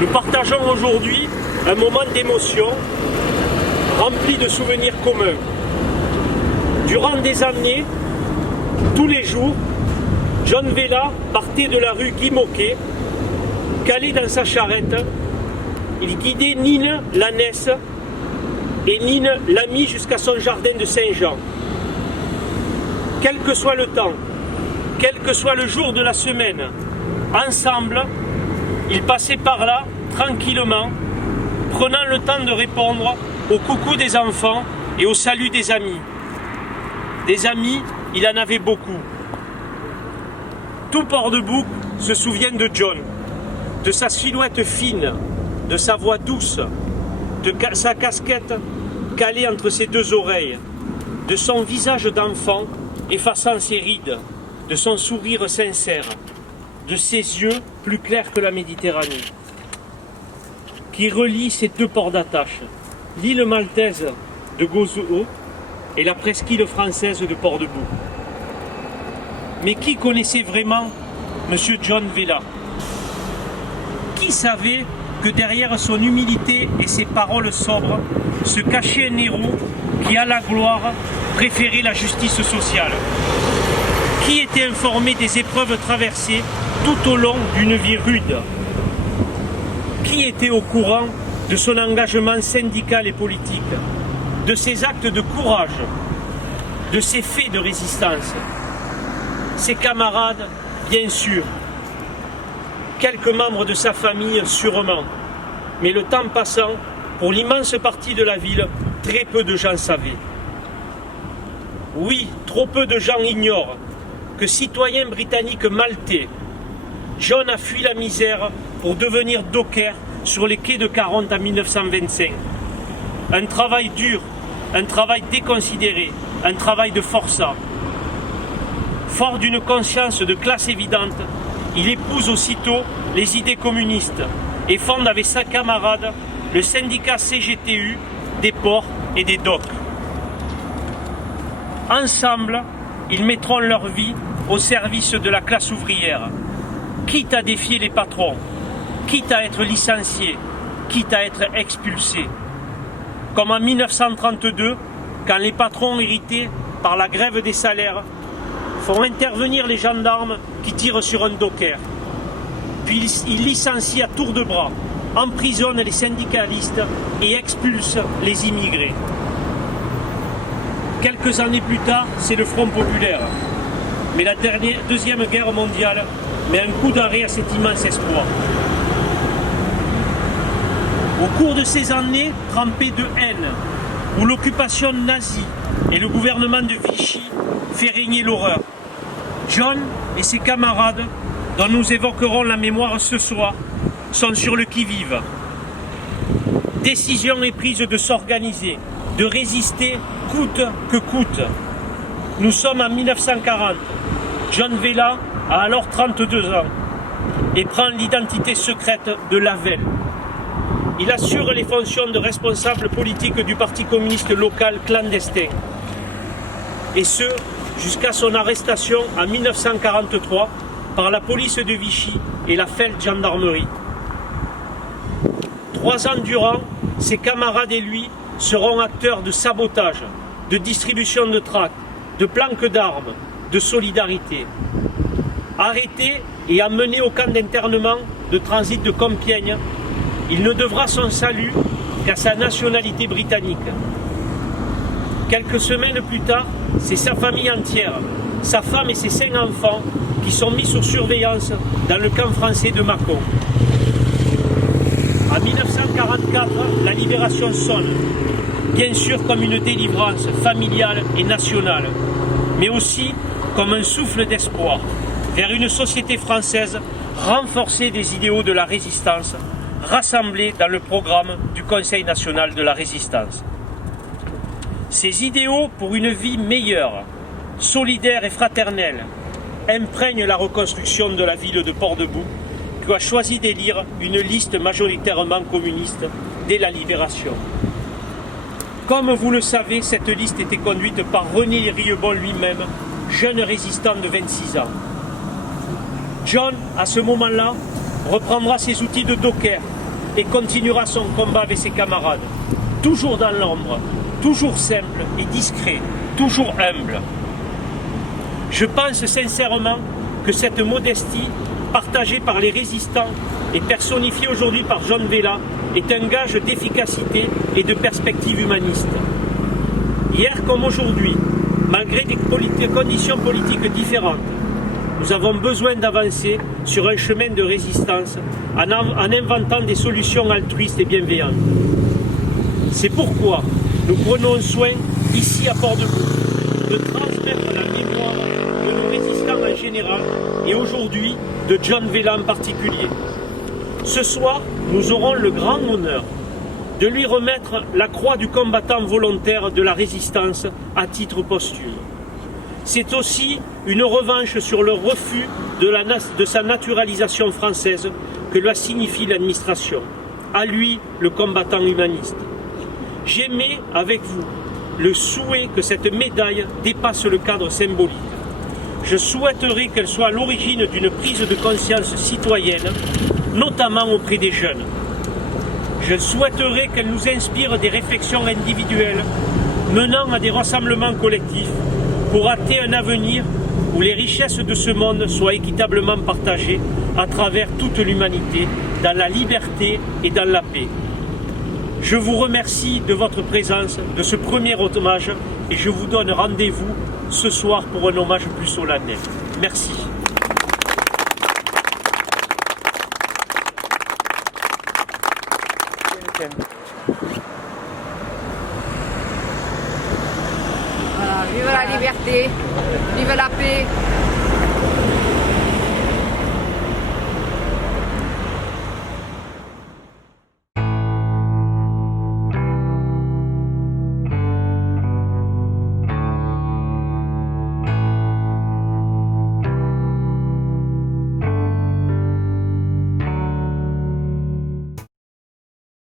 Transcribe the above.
Nous partageons aujourd'hui un moment d'émotion rempli de souvenirs communs. Durant des années, tous les jours, John Vella partait de la rue Guy Môquet, calé dans sa charrette. Il guidait Nine, l'ânesse, et Nine, l'ami, jusqu'à son jardin de Saint-Jean. Quel que soit le temps, quel que soit le jour de la semaine, ensemble, ils passaient par là, tranquillement, prenant le temps de répondre au coucou des enfants et au salut des amis. Des amis, il en avait beaucoup. Tout Port-de-Bouc se souvient de John, de sa silhouette fine, de sa voix douce, de sa casquette calée entre ses deux oreilles, de son visage d'enfant effaçant ses rides, de son sourire sincère, de ses yeux plus clairs que la Méditerranée, qui relie ces deux ports d'attache, l'île maltaise de Gozo et la presqu'île française de Port-de-Bouc. Mais qui connaissait vraiment M. John Vella? Qui savait que derrière son humilité et ses paroles sobres se cachait un héros qui, à la gloire, préférait la justice sociale? Qui était informé des épreuves traversées tout au long d'une vie rude? Qui était au courant de son engagement syndical et politique, de ses actes de courage, de ses faits de résistance? Ses camarades, bien sûr. Quelques membres de sa famille, sûrement. Mais le temps passant, pour l'immense partie de la ville, très peu de gens savaient. Oui, trop peu de gens ignorent que citoyen britannique maltais, John a fui la misère pour devenir docker sur les quais de Caronte en 1925. Un travail dur, un travail déconsidéré, un travail de forçat. Fort d'une conscience de classe évidente, il épouse aussitôt les idées communistes et fonde avec sa camarade le syndicat CGTU des ports et des docks. Ensemble, ils mettront leur vie au service de la classe ouvrière, quitte à défier les patrons, quitte à être licenciés, quitte à être expulsés. Comme en 1932, quand les patrons irrités par la grève des salaires font intervenir les gendarmes qui tirent sur un docker. Puis ils licencient à tour de bras, emprisonnent les syndicalistes et expulsent les immigrés. Quelques années plus tard, c'est le Front populaire. Mais la Deuxième Guerre mondiale met un coup d'arrêt à cet immense espoir. Au cours de ces années trempées de haine, où l'occupation nazie et le gouvernement de Vichy fait régner l'horreur, John et ses camarades, dont nous évoquerons la mémoire ce soir, sont sur le qui-vive. Décision est prise de s'organiser, de résister coûte que coûte. Nous sommes en 1940. John Vella a alors 32 ans et prend l'identité secrète de Lavelle. Il assure les fonctions de responsable politique du Parti communiste local clandestin. Et ce, jusqu'à son arrestation en 1943 par la police de Vichy et la Feldgendarmerie. 3 ans durant, ses camarades et lui seront acteurs de sabotage, de distribution de tracts, de planques d'armes, de solidarité. Arrêté et amené au camp d'internement de transit de Compiègne, il ne devra son salut qu'à sa nationalité britannique. Quelques semaines plus tard, c'est sa famille entière, sa femme et ses 5 enfants qui sont mis sous surveillance dans le camp français de Mâcon. En 1944, la libération sonne, bien sûr comme une délivrance familiale et nationale, mais aussi comme un souffle d'espoir vers une société française renforcée des idéaux de la résistance, rassemblés dans le programme du Conseil national de la résistance. Ces idéaux pour une vie meilleure, solidaire et fraternelle, imprègnent la reconstruction de la ville de Port-de-Bouc, qui a choisi d'élire une liste majoritairement communiste dès la libération. Comme vous le savez, cette liste était conduite par René Rieubon lui-même, jeune résistant de 26 ans. John, à ce moment-là, reprendra ses outils de docker et continuera son combat avec ses camarades. Toujours dans l'ombre, toujours simple et discret, toujours humble. Je pense sincèrement que cette modestie, partagée par les résistants et personnifiée aujourd'hui par John Vella, est un gage d'efficacité et de perspective humaniste. Hier comme aujourd'hui, malgré des conditions politiques différentes, nous avons besoin d'avancer sur un chemin de résistance en inventant des solutions altruistes et bienveillantes. C'est pourquoi nous prenons soin, ici à Port-de-Bouc, de transmettre la mémoire de nos résistants en général et aujourd'hui de John Vella en particulier. Ce soir, nous aurons le grand honneur de lui remettre la croix du combattant volontaire de la résistance à titre posthume. C'est aussi une revanche sur le refus de sa naturalisation française que lui signifie l'administration. À lui, le combattant humaniste. J'émets avec vous le souhait que cette médaille dépasse le cadre symbolique. Je souhaiterais qu'elle soit à l'origine d'une prise de conscience citoyenne, notamment auprès des jeunes. Je souhaiterais qu'elle nous inspire des réflexions individuelles menant à des rassemblements collectifs pour hâter un avenir où les richesses de ce monde soient équitablement partagées à travers toute l'humanité, dans la liberté et dans la paix. Je vous remercie de votre présence, de ce premier hommage, et je vous donne rendez-vous ce soir pour un hommage plus solennel. Merci. Voilà, vive la liberté, vive la paix.